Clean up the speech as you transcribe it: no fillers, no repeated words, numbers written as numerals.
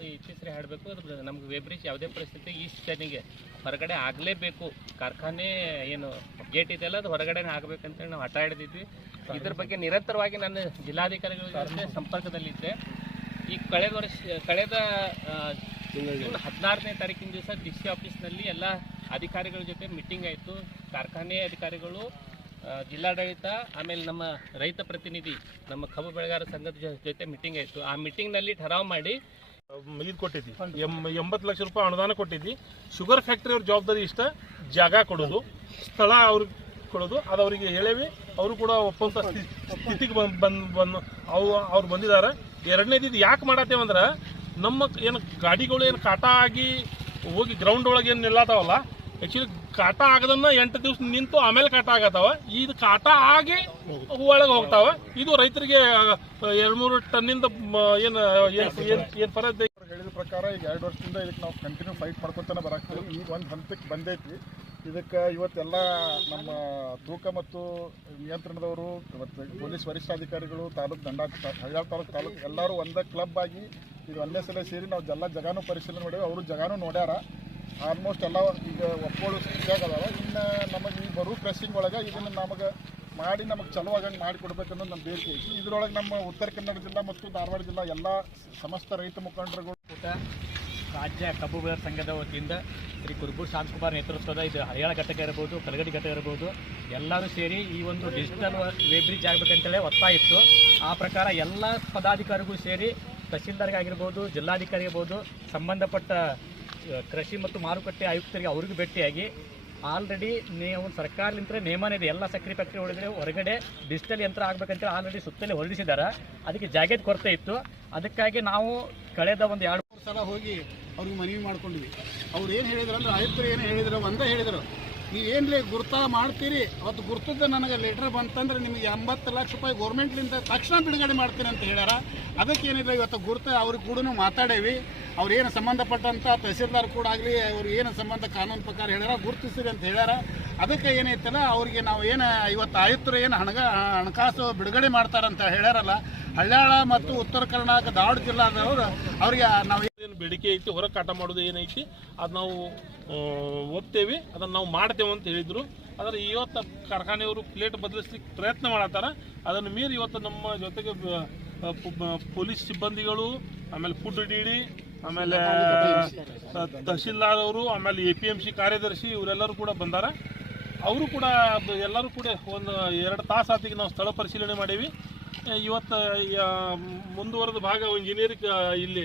ಒಂದು ಇತ್ತೀಸರಿ ಹಾಡಬೇಕು. ಅದು ನಮ್ಗೆ ವೇಬ್ರಿಜ್ ಯಾವುದೇ ಪರಿಸ್ಥಿತಿ ಈ ಸೀಸನಿಗೆ ಹೊರಗಡೆ ಆಗಲೇಬೇಕು. ಕಾರ್ಖಾನೆ ಏನು ಗೇಟ್ ಇದೆಯಲ್ಲ ಅದು ಹೊರಗಡೆನೇ ಆಗಬೇಕಂತೇಳಿ ನಾವು ಹಠ ಹಿಡಿದಿದ್ವಿ. ಇದ್ರ ಬಗ್ಗೆ ನಿರಂತರವಾಗಿ ನಾನು ಜಿಲ್ಲಾಧಿಕಾರಿಗಳ ಜೊತೆ ಸಂಪರ್ಕದಲ್ಲಿದ್ದೆ. ಈ ಕಳೆದ ಜೂನ್ 16ನೇ ತಾರೀಕಿನ ದಿವಸ ಡಿಸಿ ಆಫೀಸ್ನಲ್ಲಿ ಎಲ್ಲ ಅಧಿಕಾರಿಗಳ ಜೊತೆ ಮೀಟಿಂಗ್ ಆಯಿತು. ಕಾರ್ಖಾನೆ ಅಧಿಕಾರಿಗಳು, ಜಿಲ್ಲಾಡಳಿತ, ಆಮೇಲೆ ನಮ್ಮ ರೈತ ಪ್ರತಿನಿಧಿ, ನಮ್ಮ ಕಬ್ಬು ಬೆಳೆಗಾರರ ಸಂಘದ ಜೊತೆ ಮೀಟಿಂಗ್ ಆಯಿತು. ಆ ಮೀಟಿಂಗ್ನಲ್ಲಿ ಠರಾವ್ ಮಾಡಿ ಇದು ಕೊಟ್ಟಿದ್ವಿ, 80 ಲಕ್ಷ ರೂಪಾಯಿ ಅನುದಾನ ಕೊಟ್ಟಿದ್ವಿ. ಶುಗರ್ ಫ್ಯಾಕ್ಟ್ರಿ ಅವ್ರ ಜವಾಬ್ದಾರಿ ಇಷ್ಟ, ಜಾಗ ಕೊಡೋದು, ಸ್ಥಳ ಅವ್ರಿಗೆ ಕೊಡೋದು, ಅದು ಅವರಿಗೆ ಹೇಳೇವಿ. ಅವರು ಕೂಡ ಒಪ್ಪಂತ ಸ್ಥಿತಿಗೆ ಅವ್ರು ಬಂದಿದ್ದಾರೆ. ಎರಡನೇದು ಇದು ಯಾಕೆ ಮಾಡತ್ತೇವಂದ್ರೆ, ನಮ್ಮ ಏನು ಗಾಡಿಗಳು ಏನು ಕಾಟ ಆಗಿ ಹೋಗಿ ಗ್ರೌಂಡ್ ಒಳಗೆ ಏನು ನಿಲ್ಲತಾವಲ್ಲ, ಆ್ಯಕ್ಚುಲಿ ಕಾಟ ಆಗದನ್ನ 8 ದಿವಸ ನಿಂತು ಆಮೇಲೆ ಕಾಟ ಆಗತ್ತಾವ. ಇದು ಕಾಟ ಆಗಿ ಒಳಗೆ ಹೋಗ್ತಾವ. ಇದು ರೈತರಿಗೆ 2-3 ಟನ್ನಿಂದ ಏನು ಫರ ಹೇಳಿದ ಪ್ರಕಾರ ಈಗ 2 ವರ್ಷದಿಂದ ಇದಕ್ಕೆ ನಾವು ಕಂಟಿನ್ಯೂ ಫೈಟ್ ಮಾಡ್ಕೊತಾನೆ ಬರಾಕ್ತೀವಿ. ಈಗ ಒಂದು ಹಂತಕ್ಕೆ ಬಂದೈತಿ. ಇದಕ್ಕೆ ಇವತ್ತೆಲ್ಲ ನಮ್ಮ ತೂಕ ಮತ್ತು ನಿಯಂತ್ರಣದವರು ಮತ್ತು ಪೊಲೀಸ್ ವರಿಷ್ಠಾಧಿಕಾರಿಗಳು, ಹಳ್ಯಾಳ ತಾಲೂಕು ಎಲ್ಲರೂ ಒಂದೇ ಕ್ಲಬ್ ಆಗಿ ಇದು ಒಂದೇ ಸಲ ಸೇರಿ ನಾವು ಎಲ್ಲ ಜಗಾನು ಪರಿಶೀಲನೆ ಮಾಡೀವಿ. ಅವರು ಜಗಾನು ನೋಡ್ಯಾರ. ಆಲ್ಮೋಸ್ಟ್ ಎಲ್ಲ ಈಗ ಒಪ್ಪೋಳು ಸ್ಥಿತಿಯಾಗ ಅದಾವ. ಇನ್ನು ನಮಗೆ ಈ ಬರೋ ಪ್ರೆಸ್ಸಿಂಗ್ ಒಳಗೆ ಇದನ್ನು ನಮಗೆ ನಮಗೆ ಚಲುವಾಗಂಗೆ ಮಾಡಿಕೊಡ್ಬೇಕನ್ನೋದು ನಮ್ಮ ಬೇಡಿಕೆ ಐತಿ. ಇದರೊಳಗೆ ನಮ್ಮ ಉತ್ತರ ಕನ್ನಡ ಜಿಲ್ಲಾ ಮತ್ತು ಧಾರವಾಡ ಜಿಲ್ಲಾ ಎಲ್ಲ ಸಮಸ್ತ ರೈತ ಮುಖಂಡರುಗಳು, ರಾಜ್ಯ ಕಬ್ಬು ಬೆಳೆಗಾರರ ಸಂಘದ ವತಿಯಿಂದ ಶ್ರೀ ಕುರುಬೂರು ಶಾಂತಕುಮಾರ್ ನೇತೃತ್ವದ ಇದು ಹರಿಯಾಳ ಘಟಕ ಇರಬಹುದು, ಕಲಗಡಿ ಘಟಕ ಇರಬಹುದು, ಎಲ್ಲರೂ ಸೇರಿ ಈ ಒಂದು ಡಿಜಿಟಲ್ ವೇಬ್ರಿಜ್ ಆಗಬೇಕಂತೇಳಿ ಒತ್ತಾಯ ಇತ್ತು. ಆ ಪ್ರಕಾರ ಎಲ್ಲ ಪದಾಧಿಕಾರಿಗಳು ಸೇರಿ ತಹಸೀಲ್ದಾರ್ಗಾಗಿರ್ಬೋದು, ಜಿಲ್ಲಾಧಿಕಾರಿ ಇರ್ಬೋದು, ಸಂಬಂಧಪಟ್ಟ ಕೃಷಿ ಮತ್ತು ಮಾರುಕಟ್ಟೆ ಆಯುಕ್ತರಿಗೆ ಅವ್ರಿಗೆ ಭೇಟಿಯಾಗಿ ಆಲ್ರೆಡಿ ನೀವು ಸರ್ಕಾರಲಿಂದ ನೇಮನ ಇದೆ. ಎಲ್ಲ ಸಕ್ಕರೆ ಫ್ಯಾಕ್ಟ್ರಿ ಹೊಡೆದ್ರೆ ಹೊರಗಡೆ ಡಿಜಿಟಲ್ ಯಂತ್ರ ಆಗಬೇಕಂತೇಳಿ ಆಲ್ರೆಡಿ ಸುತ್ತಲೇ ಹೊರಡಿಸಿದ್ದಾರೆ. ಅದಕ್ಕೆ ಜಾಗದ ಕೊರತೆ ಇತ್ತು. ಅದಕ್ಕಾಗಿ ನಾವು ಕಳೆದ ಒಂದು 2-3 ಸಲ ಹೋಗಿ ಅವ್ರಿಗೆ ಮನವಿ ಮಾಡ್ಕೊಂಡಿವಿ. ಅವ್ರು ಏನು ಹೇಳಿದ್ರು ಅಂದ್ರೆ, ಆಯುಕ್ತರು ಏನು ಹೇಳಿದ್ರು ಒಂದೇ ಹೇಳಿದರು, ನೀವೇನು ಗುರ್ತ ಮಾಡ್ತೀರಿ, ಅವತ್ತು ಗುರ್ತದ ನನಗೆ ಲೆಟರ್ ಬಂತಂದ್ರೆ ನಿಮಗೆ 80 ಲಕ್ಷ ರೂಪಾಯಿ ಗೌರ್ಮೆಂಟ್ಲಿಂದ ತಕ್ಷಣ ಬಿಡುಗಡೆ ಮಾಡ್ತೀನಿ ಅಂತ ಹೇಳ್ಯಾರ. ಅದಕ್ಕೇನಿಲ್ಲ, ಇವತ್ತು ಗುರ್ತ ಅವ್ರಿಗೆ ಕೂಡ ಮಾತಾಡೇವಿ. ಅವ್ರು ಏನು ಸಂಬಂಧಪಟ್ಟಂಥ ತಹಸೀಲ್ದಾರ್ ಕೂಡ ಆಗಲಿ, ಅವ್ರು ಏನು ಸಂಬಂಧ ಕಾನೂನು ಪ್ರಕಾರ ಹೇಳ್ಯಾರ, ಗುರುತಿಸಿರಿ ಅಂತ ಹೇಳ್ಯಾರ. ಅದಕ್ಕೆ ಏನೈತಲ್ಲ, ಅವ್ರಿಗೆ ನಾವು ಏನು ಇವತ್ತು ಆಯುಕ್ತರು ಏನು ಹಣಕಾಸು ಬಿಡುಗಡೆ ಮಾಡ್ತಾರಂತ ಹೇಳ್ಯಾರಲ್ಲ, ಹಳ್ಯಾಳ ಮತ್ತು ಉತ್ತರ ಕರ್ನಾಟಕ ಧಾರವಾಡ ಜಿಲ್ಲಾದವರು ಅವ್ರಿಗೆ ನಾವು ಏನು ಬೇಡಿಕೆ ಐತಿ, ಹೊರಗೆ ಕಾಟ ಮಾಡೋದು ಏನೈತಿ ಅದು ನಾವು ಒಪ್ತೇವೆ, ಅದನ್ನು ನಾವು ಮಾಡ್ತೇವೆ ಅಂತ ಹೇಳಿದರು. ಆದರೆ ಇವತ್ತು ಕಾರ್ಖಾನೆಯವರು ಪ್ಲೇಟ್ ಬದಲಿಸ್ಲಿಕ್ಕೆ ಪ್ರಯತ್ನ ಮಾಡತ್ತಾರ. ಅದನ್ನು ಮೀರಿ ಇವತ್ತು ನಮ್ಮ ಜೊತೆಗೆ ಪೊಲೀಸ್ ಸಿಬ್ಬಂದಿಗಳು, ಆಮೇಲೆ ಫುಡ್ ಡಿಡಿ, ಆಮೇಲೆ ತಹಶೀಲ್ದಾರ್ ಅವರು, ಆಮೇಲೆ APMC ಕಾರ್ಯದರ್ಶಿ ಇವರೆಲ್ಲರೂ ಕೂಡ ಬಂದಾರ. ಅವರು ಕೂಡ ಎಲ್ಲರೂ ಕೂಡ ಒಂದು 2 ತಾಸು ಆತಿಗೆ ನಾವು ಸ್ಥಳ ಪರಿಶೀಲನೆ ಮಾಡೀವಿ. ಇವತ್ತು ಮುಂದುವರೆದ ಭಾಗ ಇಂಜಿನಿಯರಿಂಗ್ ಇಲ್ಲಿ